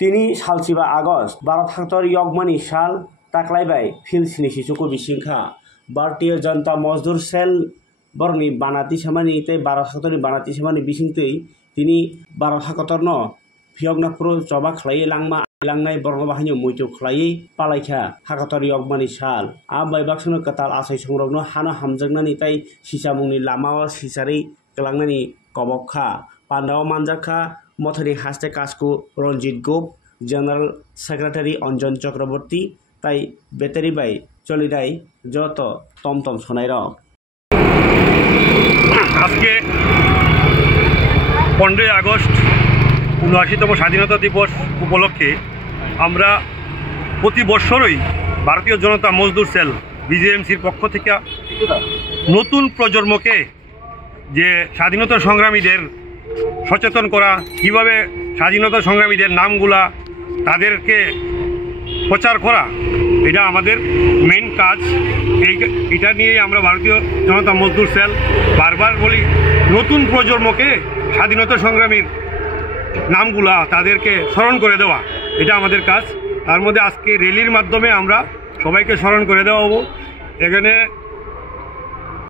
তিনি सालसिबा आगस्ट भारत हादर यगमानि साल ताक्लायबाय फिल सिनिसि चुकु बिसिंखा भारतीय जनता मजदूर सेल बरनि बानाति सामानि तै भारत हादरनि बानाति सामानि बिसिंतै তিনি भारत हादरनो फियगनापुर जबा खलायै लांमा लांनाय बरनो बाहायनो मुइतु खलायै पालायखा हादर यगमानि साल आ बायबाक्सनो कताल आसाय संरगनो हाना हामजोगनानि तै सिसामुंनि लामा सिसारै गलांनानि कबखा पान्डाव मानजाखा मथरि हास्ते कास्कु रंजित गोप जनरल सेक्रेटारि अंजन चक्रवर्ती ताई बेटारि बाई चलिदाय যত तम শোনাই রক আজকে 15 আগস্ট ৭৯তম স্বাধীনতা দিবস উপলক্ষে আমরা প্রতি বছরই ভারতীয় জনতা মজদুর সেল বিজেএমসির পক্ষ থেকে নতুন প্রজন্মকে যে স্বাধীনতা সংগ্রামীদের সচেতন করা, কিভাবে স্বাধীনতা সংগ্রামীদের নামগুলা তাদেরকে প্রচার করা, এটা আমাদের মেইন কাজ। এটা নিয়ে আমরা ভারতীয় জনতা মজদুর সেল বারবার বলি, নতুন প্রজন্মকে স্বাধীনতা সংগ্রামীর নামগুলা তাদেরকে স্মরণ করে দেওয়া, এটা আমাদের কাজ। তার মধ্যে আজকে র্যালির মাধ্যমে আমরা সবাইকে স্মরণ করে দেওয়া হবো। এখানে